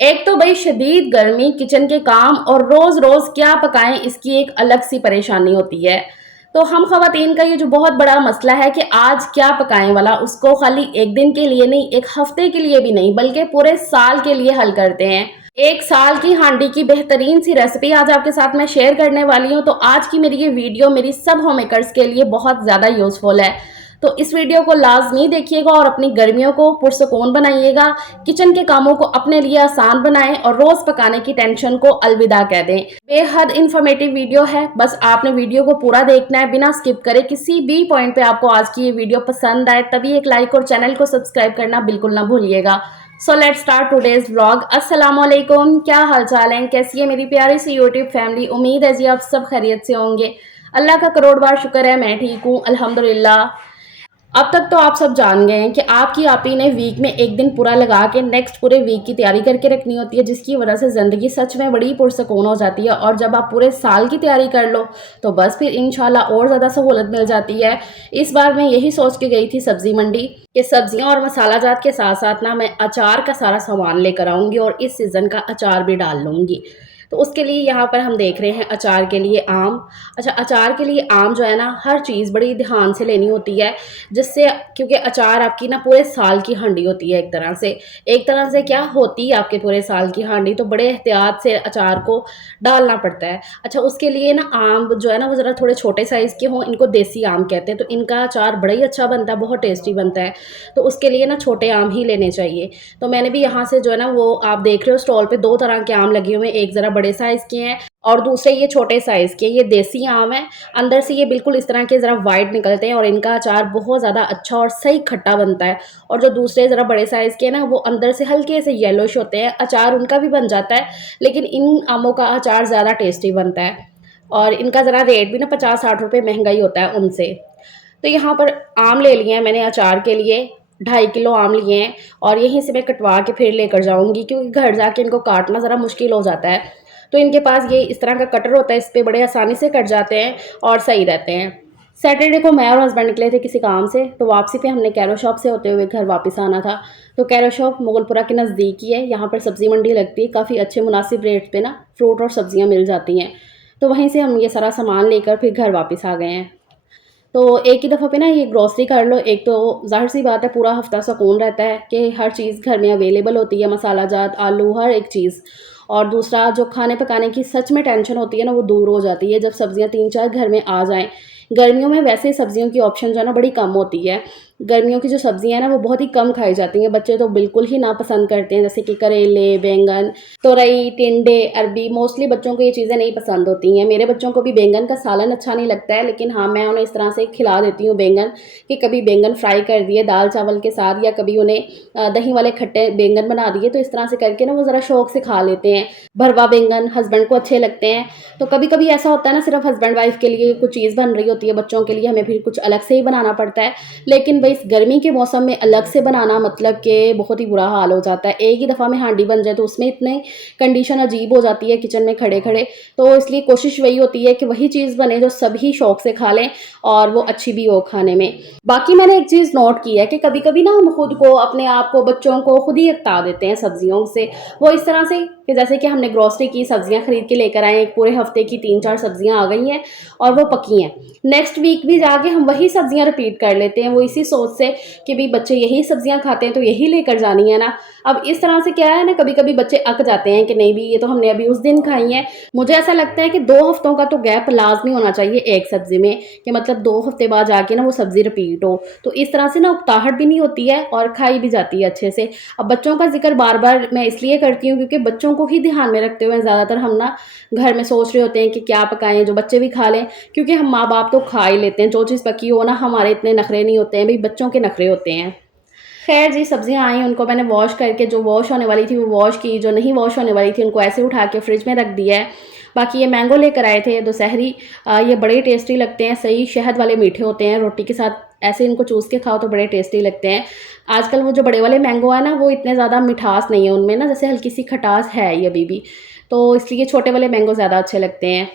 एक तो भाई शदीद गर्मी, किचन के काम और रोज रोज क्या पकाएं, इसकी एक अलग सी परेशानी होती है। तो हम खवातीन का ये जो बहुत बड़ा मसला है कि आज क्या पकाएं वाला, उसको खाली एक दिन के लिए नहीं, एक हफ्ते के लिए भी नहीं, बल्कि पूरे साल के लिए हल करते हैं। एक साल की हांडी की बेहतरीन सी रेसिपी आज आपके साथ मैं शेयर करने वाली हूँ। तो आज की मेरी ये वीडियो मेरी सब होम मेकर्स के लिए बहुत ज़्यादा यूज़फुल है। तो इस वीडियो को लाजमी देखिएगा और अपनी गर्मियों को पुरसकून बनाइएगा। किचन के कामों को अपने लिए आसान बनाएं और रोज पकाने की टेंशन को अलविदा कह दें। बेहद इंफॉर्मेटिव वीडियो है, बस आपने वीडियो को पूरा देखना है बिना स्किप करे। किसी भी पॉइंट पे आपको आज की ये वीडियो पसंद आए तभी एक लाइक और चैनल को सब्सक्राइब करना बिल्कुल ना भूलिएगा। So let's start today's vlog. अस्सलाम वालेकुम, क्या हाल चाल है, कैसी है मेरी प्यारी सी यूट्यूब फैमिली। उम्मीद है जी आप सब खैरियत से होंगे। अल्लाह का करोड़ बार शुक्र है मैं ठीक हूँ अल्हम्दुलिल्लाह। अब तक तो आप सब जान गए हैं कि आपकी आपी ने वीक में एक दिन पूरा लगा के नेक्स्ट पूरे वीक की तैयारी करके रखनी होती है, जिसकी वजह से ज़िंदगी सच में बड़ी पुरसकून हो जाती है। और जब आप पूरे साल की तैयारी कर लो तो बस फिर इंशाल्लाह और ज़्यादा सहूलत मिल जाती है। इस बार मैं यही सोच के गई थी सब्ज़ी मंडी कि सब्जियां और मसाला जात के साथ साथ ना मैं अचार का सारा सामान लेकर आऊँगी और इस सीज़न का अचार भी डाल लूँगी। तो उसके लिए यहाँ पर हम देख रहे हैं अचार के लिए आम। अच्छा, अचार के लिए आम जो है ना, हर चीज़ बड़ी ध्यान से लेनी होती है, जिससे क्योंकि अचार आपकी ना पूरे साल की हांडी होती है। एक तरह से क्या होती है आपके पूरे साल की हांडी, तो बड़े एहतियात से अचार को डालना पड़ता है। अच्छा, उसके लिए ना आम जो है ना वो ज़रा थोड़े छोटे साइज़ के हों, इनको देसी आम कहते हैं, तो इनका अचार बड़ा ही अच्छा बनता है, बहुत टेस्टी बनता है। तो उसके लिए ना छोटे आम ही लेने चाहिए। तो मैंने भी यहाँ से जो है ना, वो आप देख रहे हो स्टॉल पे 2 तरह के आम लगे हुए हैं, एक ज़रा बड़े साइज़ के हैं और दूसरे ये छोटे साइज़ के। ये देसी आम है, अंदर से ये बिल्कुल इस तरह के ज़रा वाइट निकलते हैं और इनका अचार बहुत ज़्यादा अच्छा और सही खट्टा बनता है। और जो दूसरे ज़रा बड़े साइज़ के हैं ना, वो अंदर से हल्के से येलोइश होते हैं, अचार उनका भी बन जाता है, लेकिन इन आमों का अचार ज़्यादा टेस्टी बनता है। और इनका ज़रा रेट भी ना 50-60 रुपए महंगा ही होता है उनसे। तो यहाँ पर आम ले लिए हैं मैंने अचार के लिए, 2.5 किलो आम लिए हैं और यहीं से मैं कटवा के फिर लेकर जाऊँगी, क्योंकि घर जाके इनको काटना ज़रा मुश्किल हो जाता है। तो इनके पास ये इस तरह का कटर होता है, इस पे बड़े आसानी से कट जाते हैं और सही रहते हैं। सैटरडे को मैं और हस्बैंड निकले थे किसी काम से, तो वापसी पे हमने कैरो शॉप से होते हुए घर वापस आना था। तो कैरो शॉप मुगलपुरा के नज़दीक ही है, यहाँ पर सब्ज़ी मंडी लगती है, काफ़ी अच्छे मुनासिब रेट पे ना फ्रूट और सब्ज़ियाँ मिल जाती हैं। तो वहीं से हम ये सारा सामान लेकर फिर घर वापस आ गए हैं। तो एक ही दफ़ा पे ना ये ग्रॉसरी कर लो, एक तो ज़ाहिर-सी बात है पूरा हफ़्ता सुकून रहता है कि हर चीज़ घर में अवेलेबल होती है, मसाला जात, आलू, हर एक चीज़। और दूसरा जो खाने पकाने की सच में टेंशन होती है ना, वो दूर हो जाती है जब सब्ज़ियाँ 3-4 घर में आ जाएँ। गर्मियों में वैसे ही सब्ज़ियों की ऑप्शन जो है ना बड़ी कम होती है। गर्मियों की जो सब्ज़ियाँ हैं ना वो बहुत ही कम खाई जाती हैं, बच्चे तो बिल्कुल ही नापसंद करते हैं, जैसे कि करेले, बैंगन, तोरई, टिंडे, अरबी। मोस्टली बच्चों को ये चीज़ें नहीं पसंद होती हैं। मेरे बच्चों को भी बैंगन का सालन अच्छा नहीं लगता है, लेकिन हाँ, मैं उन्हें इस तरह से खिला देती हूँ बैंगन, कि कभी बैंगन फ्राई कर दिए दाल चावल के साथ, या कभी उन्हें दही वाले खट्टे बैंगन बना दिए, तो इस तरह से करके ना वो ज़रा शौक से खा लेते हैं। भरवा बैंगन हस्बैंड को अच्छे लगते हैं। तो कभी कभी ऐसा होता है ना, सिर्फ हस्बैंड वाइफ के लिए कुछ चीज़ बन रही होती है, बच्चों के लिए हमें फिर कुछ अलग से ही बनाना पड़ता है। लेकिन भाई इस गर्मी के मौसम में अलग से बनाना मतलब कि बहुत ही बुरा हाल हो जाता है। एक ही दफ़ा में हांडी बन जाए तो उसमें इतने कंडीशन अजीब हो जाती है किचन में खड़े खड़े। तो इसलिए कोशिश वही होती है कि वही चीज़ बने जो सभी शौक से खा लें और वो अच्छी भी हो खाने में। बाकी मैंने एक चीज़ नोट की है कि कभी कभी ना हम खुद को, अपने आप को, बच्चों को खुद ही अकता देते हैं सब्जियों से। वो इस तरह से कि जैसे कि हमने ग्रोसरी की सब्जियां खरीद के लेकर आए, एक पूरे हफ्ते की 3-4 सब्जियां आ गई हैं और वो पकी हैं। नेक्स्ट वीक भी जाके हम वही सब्जियां रिपीट कर लेते हैं, वो इसी सोच से कि भाई बच्चे यही सब्जियां खाते हैं तो यही लेकर जानी है ना। अब इस तरह से क्या है ना, कभी कभी बच्चे अक जाते हैं कि नहीं भी ये तो हमने अभी उस दिन खाई है। मुझे ऐसा लगता है कि 2 हफ्तों का तो गैप लाजमी होना चाहिए एक सब्जी में, कि मतलब 2 हफ्ते बाद जाके ना वो सब्जी रिपीट हो। तो इस तरह से ना उकताहट भी नहीं होती है और खाई भी जाती है अच्छे से। अब बच्चों का जिक्र बार बार मैं इसलिए करती हूँ क्योंकि बच्चों को ही ध्यान में रखते हुए ज़्यादातर हम ना घर में सोच रहे होते हैं कि क्या पकाएं जो बच्चे भी खा लें, क्योंकि हम माँ बाप तो खा ही लेते हैं, जो चीज़ पकी हो ना हमारे इतने नखरे नहीं होते हैं, भाई बच्चों के नखरे होते हैं। खैर जी, सब्जियां आई, उनको मैंने वॉश करके, जो वॉश होने वाली थी वो वॉश की, जो नहीं वॉश होने वाली थी उनको ऐसे उठा के फ्रिज में रख दिया है। बाकी ये मैंगो लेकर आए थे दोशहरी, ये बड़े टेस्टी लगते हैं, सही शहद वाले मीठे होते हैं, रोटी के साथ ऐसे इनको चूस के खाओ तो बड़े टेस्टी लगते हैं। आजकल वो जो बड़े वाले मैंगो है ना, वो इतने ज़्यादा मिठास नहीं है उनमें ना, जैसे हल्की सी खटास है ये अभी भी, तो इसलिए छोटे वाले मैंगो ज़्यादा अच्छे लगते हैं।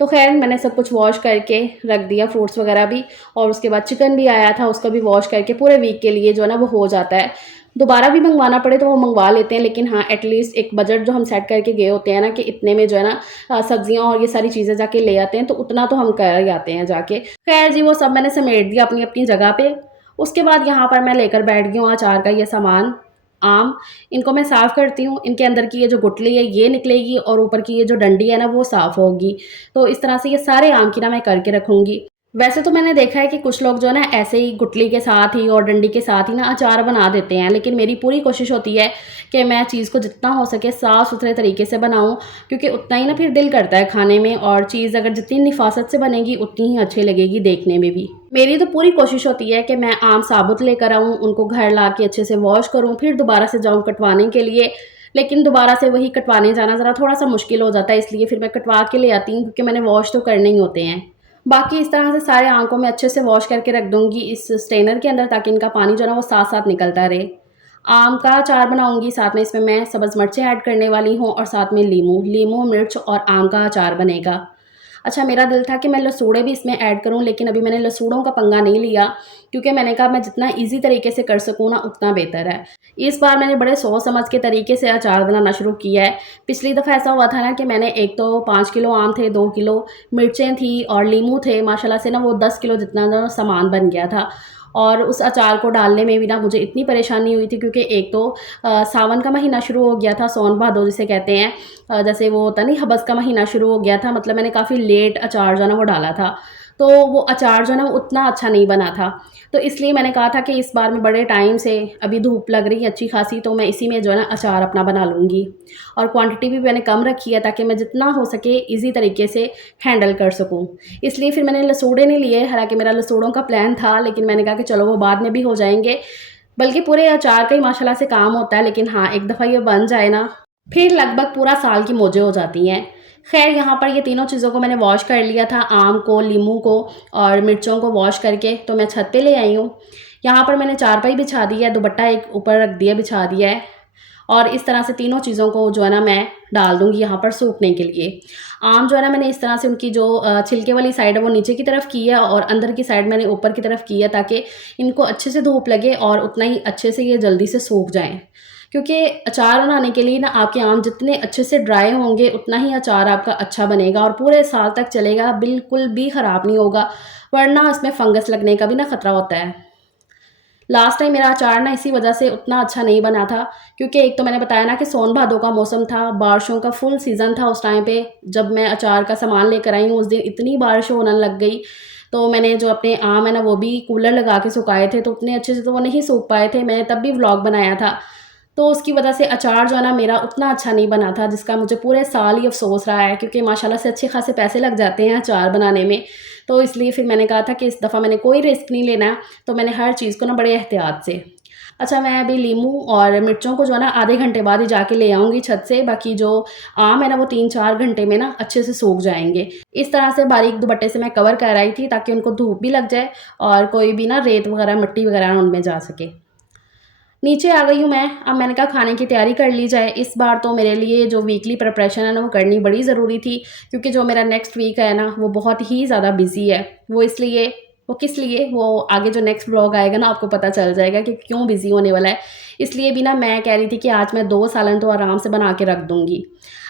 तो खैर मैंने सब कुछ वॉश करके रख दिया, फ्रूट्स वगैरह भी, और उसके बाद चिकन भी आया था, उसका भी वॉश करके पूरे वीक के लिए जो है ना वो हो जाता है। दोबारा भी मंगवाना पड़े तो वो मंगवा लेते हैं, लेकिन हाँ एटलीस्ट एक बजट जो हम सेट करके गए होते हैं ना कि इतने में जो है ना सब्जियां और ये सारी चीज़ें जाके ले आते हैं, तो उतना तो हम कर ही आते हैं जाके। खैर जी, वो सब मैंने समेट दिया अपनी अपनी जगह पे। उसके बाद यहाँ पर मैं लेकर बैठ गई हूँ अचार का ये सामान। आम, इनको मैं साफ़ करती हूँ, इनके अंदर की ये जो गुठली है ये निकलेगी और ऊपर की ये जो डंडी है ना वो साफ़ होगी। तो इस तरह से ये सारे आम की ना मैं करके रखूँगी। वैसे तो मैंने देखा है कि कुछ लोग जो है ना ऐसे ही गुठली के साथ ही और डंडी के साथ ही ना अचार बना देते हैं, लेकिन मेरी पूरी कोशिश होती है कि मैं चीज़ को जितना हो सके साफ़ सुथरे तरीके से बनाऊँ, क्योंकि उतना ही ना फिर दिल करता है खाने में, और चीज़ अगर जितनी निफासत से बनेगी उतनी ही अच्छी लगेगी देखने में भी। मेरी तो पूरी कोशिश होती है कि मैं आम साबुत लेकर आऊँ, उनको घर ला के अच्छे से वॉश करूँ, फिर दोबारा से जाऊँ कटवाने के लिए। लेकिन दोबारा से वही कटवाने जाना ज़रा थोड़ा-सा मुश्किल हो जाता है, इसलिए फिर मैं कटवा के ले आती हूँ, क्योंकि मैंने वॉश तो करने ही होते हैं। बाकी इस तरह से सारे आम को मैं अच्छे से वॉश करके रख दूँगी इस स्ट्रेनर के अंदर, ताकि इनका पानी जो है ना वो साथ-साथ निकलता रहे। आम का अचार बनाऊँगी, साथ में इसमें मैं सब्ज़ मिर्चें ऐड करने वाली हूँ और साथ में नींबू, मिर्च और आम का अचार बनेगा। अच्छा, मेरा दिल था कि मैं लसूड़े भी इसमें ऐड करूँ, लेकिन अभी मैंने लसूड़ों का पंगा नहीं लिया, क्योंकि मैंने कहा मैं जितना ईज़ी तरीके से कर सकूँ ना उतना बेहतर है। इस बार मैंने बड़े सोच समझ के तरीके से अचार बनाना शुरू किया है। पिछली दफ़ा ऐसा हुआ था ना कि मैंने एक तो 5 किलो आम थे, 2 किलो मिर्चें थी और नींबू थे, माशाल्लाह से ना वो 10 किलो जितना ना सामान बन गया था। और उस अचार को डालने में भी ना मुझे इतनी परेशानी हुई थी, क्योंकि एक तो सावन का महीना शुरू हो गया था, सोन भादो जिसे कहते हैं। जैसे वो होता नहीं, हबस का महीना शुरू हो गया था, मतलब मैंने काफ़ी लेट अचार जो है ना वो डाला था। तो वो अचार जो है ना वो उतना अच्छा नहीं बना था। तो इसलिए मैंने कहा था कि इस बार मैं बड़े टाइम से, अभी धूप लग रही है अच्छी खासी, तो मैं इसी में जो है ना अचार अपना बना लूँगी। और क्वांटिटी भी मैंने कम रखी है, ताकि मैं जितना हो सके ईज़ी तरीके से हैंडल कर सकूँ। इसलिए फिर मैंने लसूड़े नहीं लिए, हालाँकि मेरा लसूड़ों का प्लान था, लेकिन मैंने कहा कि चलो वो बाद में भी हो जाएँगे। बल्कि पूरे अचार का ही माशाल्लाह से काम होता है, लेकिन हाँ, एक दफ़ा ये बन जाए ना, फिर लगभग पूरा साल की मौजें हो जाती हैं। ख़ैर, यहाँ पर ये तीनों चीज़ों को मैंने वॉश कर लिया था, आम को, नींबू को और मिर्चों को वॉश करके, तो मैं छत पे ले आई हूँ। यहाँ पर मैंने चारपाई बिछा दी है, दुपट्टा एक ऊपर रख दिया, बिछा दिया है, और इस तरह से तीनों चीज़ों को जो है ना मैं डाल दूँगी यहाँ पर सूखने के लिए। आम जो है ना मैंने इस तरह से उनकी जो छिलके वाली साइड है वो नीचे की तरफ की है, और अंदर की साइड मैंने ऊपर की तरफ की है, ताकि इनको अच्छे से धूप लगे और उतना ही अच्छे से ये जल्दी से सूख जाएँ। क्योंकि अचार बनाने के लिए ना आपके आम जितने अच्छे से ड्राई होंगे उतना ही अचार आपका अच्छा बनेगा और पूरे साल तक चलेगा, बिल्कुल भी ख़राब नहीं होगा, वरना इसमें फंगस लगने का भी ना खतरा होता है। लास्ट टाइम मेरा अचार ना इसी वजह से उतना अच्छा नहीं बना था, क्योंकि एक तो मैंने बताया ना कि सोन भादो का मौसम था, बारिशों का फुल सीज़न था उस टाइम पे। जब मैं अचार का सामान लेकर आई हूँ उस दिन इतनी बारिश होने लग गई, तो मैंने जो अपने आम है ना वो भी कूलर लगा के सुखाए थे, तो उतने अच्छे से तो वो नहीं सूख पाए थे। मैंने तब भी व्लॉग बनाया था, तो उसकी वजह से अचार जो है ना मेरा उतना अच्छा नहीं बना था, जिसका मुझे पूरे साल ही अफ़सोस रहा है, क्योंकि माशाल्लाह से अच्छे खासे पैसे लग जाते हैं अचार बनाने में। तो इसलिए फिर मैंने कहा था कि इस दफ़ा मैंने कोई रिस्क नहीं लेना, तो मैंने हर चीज़ को ना बड़े एहतियात से। अच्छा, मैं अभी नींबू और मिर्चों को जो है ना आधे घंटे बाद ही जाके ले आऊँगी छत से, बाकी जो आम है ना वो 3-4 घंटे में ना अच्छे से सूख जाएँगे। इस तरह से बारीक दुपट्टे से मैं कवर कराई थी, ताकि उनको धूप भी लग जाए और कोई भी ना रेत वगैरह, मिट्टी वगैरह ना उनमें जा सके। नीचे आ गई हूँ मैं, अब मैंने कहा खाने की तैयारी कर ली जाए। इस बार तो मेरे लिए जो वीकली प्रिपरेशन है ना वो करनी बड़ी ज़रूरी थी, क्योंकि जो मेरा नेक्स्ट वीक है ना वो बहुत ही ज़्यादा बिज़ी है। वो किस लिए, वो आगे जो नेक्स्ट व्लॉग आएगा ना आपको पता चल जाएगा कि क्यों बिज़ी होने वाला है। इसलिए भी ना मैं कह रही थी कि आज मैं 2 सालन तो आराम से बना के रख दूँगी।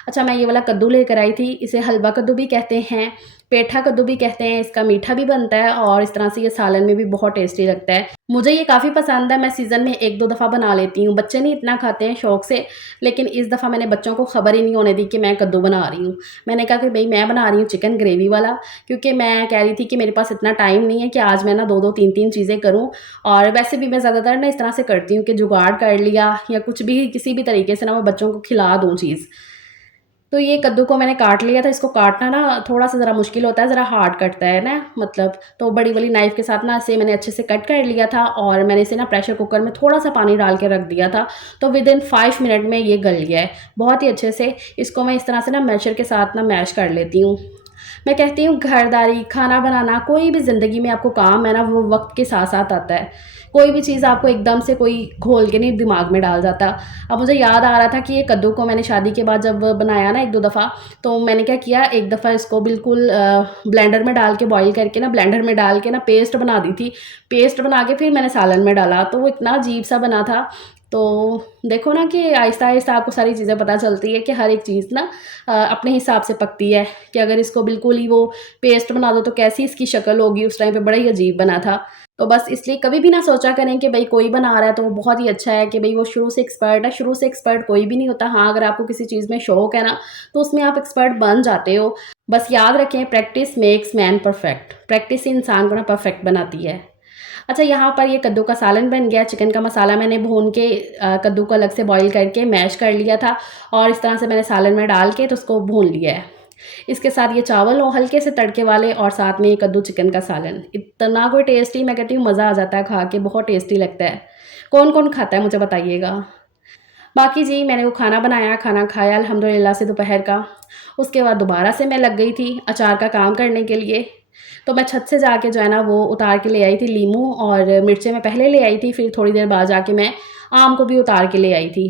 अच्छा, मैं ये वाला कद्दू लेकर आई थी, इसे हलवा कद्दू भी कहते हैं, पेठा कद्दू भी कहते हैं, इसका मीठा भी बनता है और इस तरह से ये सालन में भी बहुत टेस्टी लगता है। मुझे ये काफ़ी पसंद है, मैं सीज़न में 1-2 दफ़ा बना लेती हूँ। बच्चे नहीं इतना खाते हैं शौक से, लेकिन इस दफ़ा मैंने बच्चों को खबर ही नहीं होने दी कि मैं कद्दू बना रही हूँ। मैंने कहा कि भई मैं बना रही हूँ चिकन ग्रेवी वाला, क्योंकि मैं कह रही थी कि मेरे पास इतना टाइम नहीं है कि आज मैं ना 2-2 3-3 चीज़ें करूँ, और वैसे भी मैं ज़्यादातर ना इस तरह से करती हूँ कि जुगाड़ कर लिया या कुछ भी किसी भी तरीके से ना मैं बच्चों को खिला दूँ चीज़। तो ये कद्दू को मैंने काट लिया था, इसको काटना ना थोड़ा-सा ज़रा मुश्किल होता है, ज़रा हार्ड कटता है ना मतलब, तो बड़ी वाली नाइफ़ के साथ ना इसे मैंने अच्छे से कट कर लिया था, और मैंने इसे ना प्रेशर कुकर में थोड़ा-सा पानी डाल के रख दिया था, तो विदिन 5 मिनट में ये गल गया है बहुत ही अच्छे से। इसको मैं इस तरह से ना मैशर के साथ ना मैश कर लेती हूँ। मैं कहती हूँ घरदारी, खाना बनाना, कोई भी ज़िंदगी में आपको काम है ना वो वक़्त के साथ-साथ आता है। कोई भी चीज़ आपको एकदम से कोई घोल के नहीं दिमाग में डाल जाता। अब मुझे याद आ रहा था कि ये कद्दू को मैंने शादी के बाद जब बनाया ना 1-2 दफ़ा, तो मैंने क्या किया, एक दफ़ा इसको बिल्कुल ब्लेंडर में डाल के बॉयल करके ना, ब्लेंडर में डाल के ना पेस्ट बना दी थी। पेस्ट बना के फिर मैंने सालन में डाला, तो वो इतना अजीब-सा बना था तो देखो ना कि आहिस्ता-आहिस्ता आपको सारी चीज़ें पता चलती है कि हर एक चीज़ ना अपने हिसाब से पकती है, कि अगर इसको बिल्कुल ही वो पेस्ट बना दो तो कैसी इसकी शक्ल होगी, उस टाइम पे बड़ा ही अजीब बना था। तो बस इसलिए कभी भी ना सोचा करें कि भई कोई बना रहा है तो वो बहुत ही अच्छा है, कि भई वो शुरू से एक्सपर्ट है, शुरू से एक्सपर्ट कोई भी नहीं होता। हाँ, अगर आपको किसी चीज़ में शौक है ना, तो उसमें आप एक्सपर्ट बन जाते हो। बस याद रखें, practice makes man perfect. Practice ही इंसान को ना परफेक्ट बनाती है। अच्छा, यहाँ पर ये कद्दू का सालन बन गया। चिकन का मसाला मैंने भून के कद्दू को अलग से बॉयल करके मैश कर लिया था और इस तरह से मैंने सालन में डाल के तो उसको भून लिया है। इसके साथ ये चावल और हल्के से तड़के वाले और साथ में ये कद्दू चिकन का सालन। इतना कोई टेस्टी, मैं कहती हूँ मज़ा आ जाता है खा के, बहुत टेस्टी लगता है। कौन-कौन खाता है मुझे बताइएगा? बाकी जी मैंने वो खाना बनाया, खाना खाया अल्हम्दुलिल्लाह से दोपहर का। उसके बाद दोबारा से मैं लग गई थी अचार का काम करने के लिए। तो मैं छत से जाके जो है ना वो उतार के ले आई थी लीमू और मिर्चें मैं पहले ले आई थी, फिर थोड़ी देर बाद जाके मैं आम को भी उतार के ले आई थी।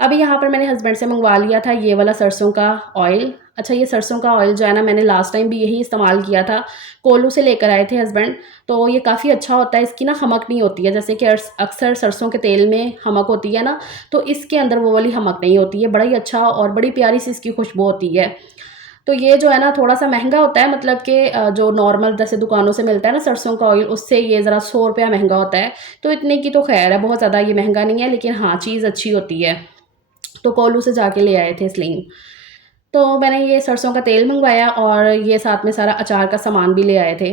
अभी यहाँ पर मैंने हस्बैंड से मंगवा लिया था ये वाला सरसों का ऑयल। अच्छा, ये सरसों का ऑयल जो है ना मैंने लास्ट टाइम भी यही इस्तेमाल किया था। कोल्लू से लेकर आए थे हस्बैंड, तो ये काफ़ी अच्छा होता है, इसकी ना हमक नहीं होती है, जैसे कि अक्सर सरसों के तेल में हमक होती है ना, तो इसके अंदर वो वाली हमक नहीं होती है। बड़ा ही अच्छा और बड़ी प्यारी सी इसकी खुशबू होती है। तो ये जो है ना थोड़ा-सा महँगा होता है, मतलब कि जो नॉर्मल जैसे दुकानों से मिलता है ना सरसों का ऑयल, उससे ये ज़रा ₹100 महँगा होता है। तो इतने की तो ख़ैर है, बहुत ज़्यादा ये महँगा नहीं है, लेकिन हाँ, चीज़ अच्छी होती है। तो कोल्लू से जाके ले आए थे स्लिंग। तो मैंने ये सरसों का तेल मँगवाया और ये साथ में सारा अचार का सामान भी ले आए थे।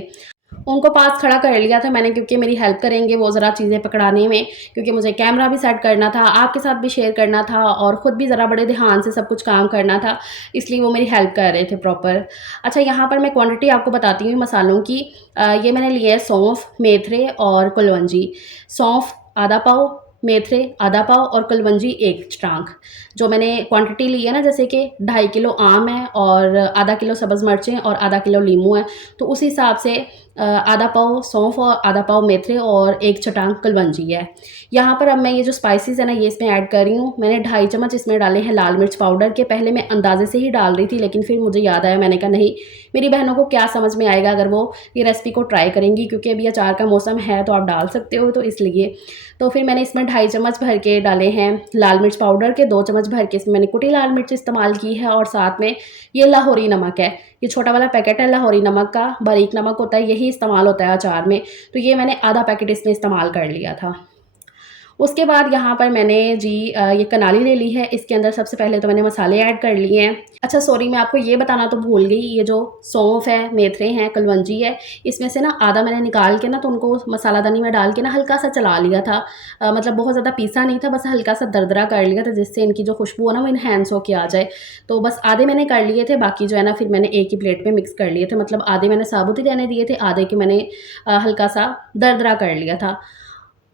उनको पास खड़ा कर लिया था मैंने, क्योंकि मेरी हेल्प करेंगे वो ज़रा चीज़ें पकड़ाने में, क्योंकि मुझे कैमरा भी सेट करना था, आपके साथ भी शेयर करना था और ख़ुद भी ज़रा बड़े ध्यान से सब कुछ काम करना था, इसलिए वो मेरी हेल्प कर रहे थे प्रॉपर। अच्छा, यहाँ पर मैं क्वांटिटी आपको बताती हूँ मसालों की। ये मैंने लिए है सौंफ, मेथरे और कुलवंजी। सौंफ आधा पाव, मेथरे आधा पाव और कुलवंजी 1 स्टांक। जो मैंने क्वांटिटी ली है ना, जैसे कि 2.5 किलो आम है और आधा किलो सब्ज़ मिर्चें और आधा किलो नींबू है, तो उस हिसाब से आधा पाव सौंफ और आधा पाव मेथरे और 1 छटांग कुलवंजी है। यहाँ पर अब मैं ये जो स्पाइसेस है ना ये इसमें ऐड कर रही हूँ। मैंने 2.5 चम्मच इसमें डाले हैं लाल मिर्च पाउडर के। पहले मैं अंदाज़े से ही डाल रही थी, लेकिन फिर मुझे याद आया, मैंने कहा नहीं, मेरी बहनों को क्या समझ में आएगा अगर वो ये रेसिपी को ट्राई करेंगी, क्योंकि अभी अचार का मौसम है तो आप डाल सकते हो, तो इसलिए। तो फिर मैंने इसमें 2.5 चम्मच भर के डाले हैं लाल मिर्च पाउडर के, 2 चम्मच भर के इसमें मैंने कुटी लाल मिर्च इस्तेमाल की है और साथ में ये लाहौरी नमक है। ये छोटा वाला पैकेट है लाहौरी नमक का, बारीक नमक होता है, यही इस्तेमाल होता है अचार में। तो ये मैंने आधा पैकेट इसमें इस्तेमाल कर लिया था। उसके बाद यहाँ पर मैंने जी ये कनाली ले ली है। इसके अंदर सबसे पहले तो मैंने मसाले ऐड कर लिए हैं। अच्छा सॉरी, मैं आपको ये बताना तो भूल गई, ये जो सौंफ है, मेथरे हैं, कुलवंजी है, इसमें से ना आधा मैंने निकाल के ना तो उनको मसालादानी में डाल के ना हल्का सा चला लिया था। मतलब बहुत ज़्यादा पीसा नहीं था, बस हल्का सा दरदरा कर लिया था, जिससे इनकी जो खुशबू है ना वो इन्हेंस होके आ जाए। तो बस आधे मैंने कर लिए थे, बाकी जो है ना फिर मैंने एक ही प्लेट में मिक्स कर लिए थे। मतलब आधे मैंने साबुत ही रहने दिए थे, आधे के मैंने हल्का सा दरदरा कर लिया था।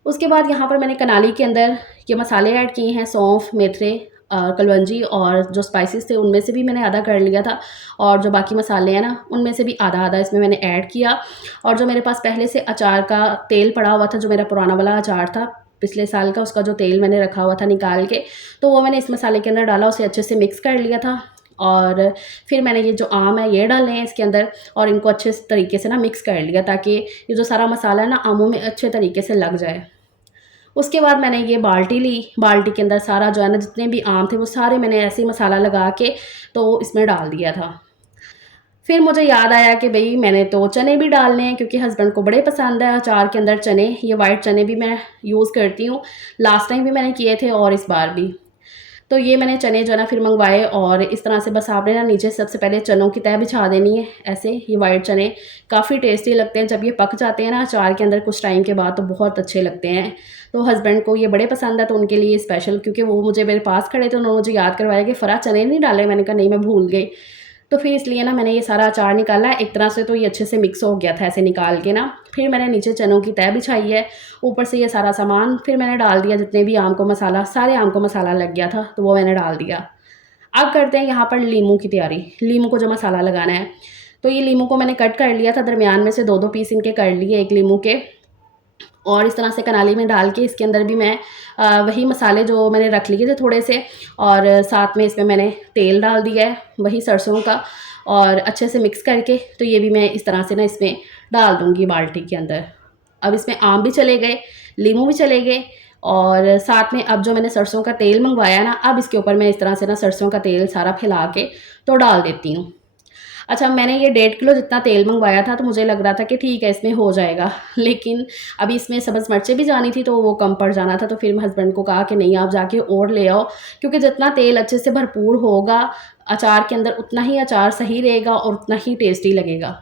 उसके बाद यहाँ पर मैंने कनाली के अंदर ये मसाले ऐड किए हैं, सौंफ, मेथरे, कलवंजी और जो स्पाइसेस थे उनमें से भी मैंने आधा कर लिया था और जो बाकी मसाले हैं ना उनमें से भी आधा-आधा इसमें मैंने ऐड किया। और जो मेरे पास पहले से अचार का तेल पड़ा हुआ था, जो मेरा पुराना वाला अचार था पिछले साल का, उसका जो तेल मैंने रखा हुआ था निकाल के, तो वो मैंने इस मसाले के अंदर डाला, उसे अच्छे से मिक्स कर लिया था। और फिर मैंने ये जो आम है ये डाले हैं इसके अंदर और इनको अच्छे तरीके से ना मिक्स कर लिया, ताकि ये जो सारा मसाला है ना आमों में अच्छे तरीके से लग जाए। उसके बाद मैंने ये बाल्टी ली, बाल्टी के अंदर सारा जो है ना जितने भी आम थे वो सारे मैंने ऐसे ही मसाला लगा के तो इसमें डाल दिया था। फिर मुझे याद आया कि भई मैंने तो चने भी डालने हैं, क्योंकि हस्बैंड को बड़े पसंद है अचार के अंदर चने। ये वाइट चने भी मैं यूज़ करती हूँ, लास्ट टाइम भी मैंने किए थे और इस बार भी। तो ये मैंने चने जो है ना फिर मँगवाए और इस तरह से बस आपने ना नीचे सबसे पहले चनों की तह बिछा देनी है ऐसे। ये वाइट चने काफ़ी टेस्टी लगते हैं, जब ये पक जाते हैं ना अचार के अंदर कुछ टाइम के बाद तो बहुत अच्छे लगते हैं। तो हस्बैंड को ये बड़े पसंद है, तो उनके लिए स्पेशल, क्योंकि वो मुझे मेरे पास खड़े थे, उन्होंने मुझे याद करवाया कि फ़रा चने नहीं डाले। मैंने कहा नहीं, मैं भूल गई। तो फिर इसलिए ना मैंने ये सारा अचार निकाला एक तरह से, तो ये अच्छे से मिक्स हो गया था ऐसे निकाल के ना। फिर मैंने नीचे चनों की तह बिछाई है, ऊपर से ये सारा सामान फिर मैंने डाल दिया, जितने भी आम को मसाला, सारे आम को मसाला लग गया था तो वो मैंने डाल दिया। अब करते हैं यहाँ पर लीमू की तैयारी, लीमू को जो मसाला लगाना है। तो ये लीमू को मैंने कट कर लिया था, दरमियान में से 2-2 पीस इनके कर लिए एक लीमू के, और इस तरह से कनाली में डाल के इसके अंदर भी मैं वही मसाले जो मैंने रख लिए थे थोड़े से, और साथ में इसमें मैंने तेल डाल दिया है वही सरसों का, और अच्छे से मिक्स करके तो ये भी मैं इस तरह से ना इसमें डाल दूँगी बाल्टी के अंदर। अब इसमें आम भी चले गए, लीमू भी चले गए और साथ में अब जो मैंने सरसों का तेल मंगवाया ना, अब इसके ऊपर मैं इस तरह से ना सरसों का तेल सारा फैला के तो डाल देती हूँ। अच्छा, मैंने ये 1.5 किलो जितना तेल मंगवाया था, तो मुझे लग रहा था कि ठीक है इसमें हो जाएगा। लेकिन अभी इसमें सब्ज़ मिर्चें भी जानी थी, तो वो कम पड़ जाना था। तो फिर मैं हस्बैंड को कहा कि नहीं, आप जाके और ले आओ, क्योंकि जितना तेल अच्छे से भरपूर होगा अचार के अंदर, उतना ही अचार सही रहेगा और उतना ही टेस्टी लगेगा।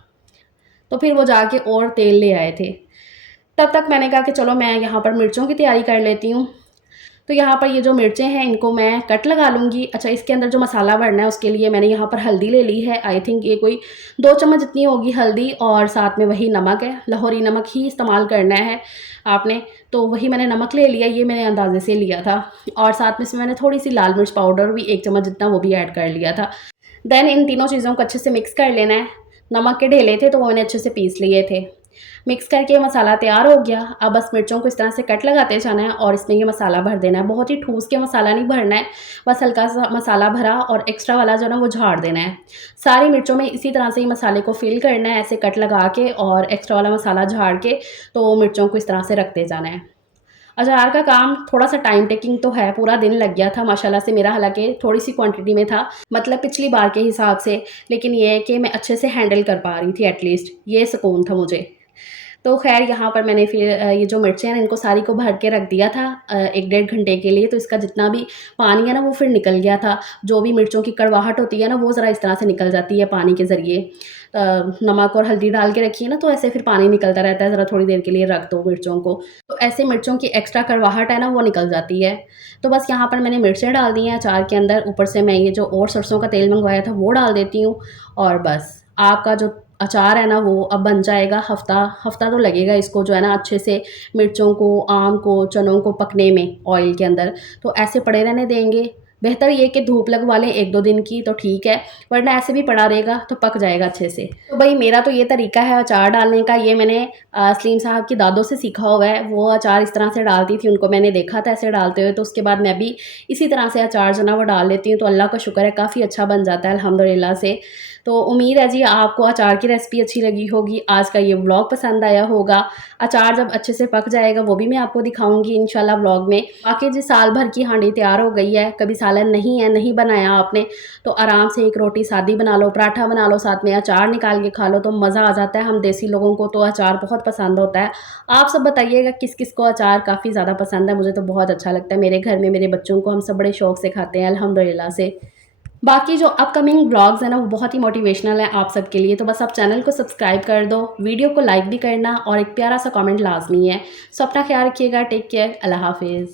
तो फिर वो जाके और तेल ले आए थे। तब तक मैंने कहा कि चलो मैं यहाँ पर मिर्चों की तैयारी कर लेती हूँ। तो यहाँ पर ये जो मिर्चें हैं इनको मैं कट लगा लूँगी। अच्छा, इसके अंदर जो मसाला भरना है उसके लिए मैंने यहाँ पर हल्दी ले ली है। आई थिंक ये कोई 2 चम्मच जितनी होगी हल्दी, और साथ में वही नमक है। लाहौरी नमक ही इस्तेमाल करना है आपने। तो वही मैंने नमक ले लिया, ये मैंने अंदाज़े से लिया था। और साथ में इसमें मैंने थोड़ी-सी लाल मिर्च पाउडर भी 1 चम्मच जितना वो भी ऐड कर लिया था। देन इन तीनों चीज़ों को अच्छे से मिक्स कर लेना है। नमक के ढेले थे तो वो मैंने अच्छे से पीस लिए थे। मिक्स करके मसाला तैयार हो गया। अब बस मिर्चों को इस तरह से कट लगाते जाना है और इसमें ये मसाला भर देना है। बहुत ही ठूस के मसाला नहीं भरना है, बस हल्का-सा मसाला भरा और एक्स्ट्रा वाला जो है ना वो झाड़ देना है। सारी मिर्चों में इसी तरह से ही मसाले को फ़िल करना है, ऐसे कट लगा के और एक्स्ट्रा वाला मसाला झाड़ के, तो मिर्चों को इस तरह से रखते जाना है। अचार का काम थोड़ा-सा टाइम टेकिंग तो है, पूरा दिन लग गया था माशाल्लाह से मेरा, हालाँकि थोड़ी-सी क्वांटिटी में था, मतलब पिछली बार के हिसाब से, लेकिन ये है कि मैं अच्छे से हैंडल कर पा रही थी एटलीस्ट, ये सुकून था मुझे। तो ख़ैर यहाँ पर मैंने फिर ये जो मिर्चें हैं इनको सारी को भर के रख दिया था 1 डेढ़ घंटे के लिए, तो इसका जितना भी पानी है ना वो फिर निकल गया था। जो भी मिर्चों की कड़वाहट होती है ना वो ज़रा इस तरह से निकल जाती है पानी के ज़रिए। नमक और हल्दी डाल के रखी है ना, तो ऐसे फिर पानी निकलता रहता है, ज़रा थोड़ी देर के लिए रख दो मिर्चों को, तो ऐसे मिर्चों की एक्स्ट्रा कड़वाहट है ना वो निकल जाती है। तो बस यहाँ पर मैंने मिर्चें डाल दी हैं अचार के अंदर, ऊपर से मैं ये जो और सरसों का तेल मंगवाया था वो डाल देती हूँ, और बस आपका जो अचार है ना वो अब बन जाएगा। हफ़्ता तो लगेगा इसको जो है ना अच्छे से मिर्चों को, आम को, चनों को पकने में ऑयल के अंदर। तो ऐसे पड़े रहने देंगे। बेहतर ये कि धूप लगवा लें 1-2 दिन की तो ठीक है, वरना ऐसे भी पड़ा रहेगा तो पक जाएगा अच्छे से। तो भई मेरा तो ये तरीका है अचार डालने का, ये मैंने सलीम साहब की दादों से सीखा हुआ है। वो अचार इस तरह से डालती थी, उनको मैंने देखा था ऐसे डालते हुए, तो उसके बाद मैं भी इसी तरह से अचार जो है ना वो डाल लेती हूँ। तो अल्लाह का शुक्र है काफ़ी अच्छा बन जाता है अल्हम्दुलिल्लाह से। तो उम्मीद है जी आपको अचार की रेसिपी अच्छी लगी होगी, आज का ये व्लॉग पसंद आया होगा। अचार जब अच्छे से पक जाएगा वो भी मैं आपको दिखाऊँगी इंशाल्लाह व्लॉग में। बाकी जी साल भर की हांडी तैयार हो गई है, कभी सालन नहीं है, नहीं बनाया आपने, तो आराम से एक रोटी सादी बना लो, पराठा बना लो, साथ में अचार निकाल के खा लो तो मज़ा आ जाता है। हम देसी लोगों को तो अचार बहुत पसंद होता है। आप सब बताइएगा किस-किस को अचार काफ़ी ज़्यादा पसंद है? मुझे तो बहुत अच्छा लगता है। मेरे घर में मेरे बच्चों को हम सब बड़े शौक से खाते हैं अल्हम्दुलिल्लाह से। बाकी जो अपकमिंग व्लॉग्स हैं ना वो बहुत ही मोटिवेशनल है आप सबके लिए, तो बस आप चैनल को सब्सक्राइब कर दो, वीडियो को लाइक भी करना और एक प्यारा सा कमेंट लाज़मी है। सो अपना ख्याल रखिएगा, टेक केयर, अल्लाह हाफ़िज़।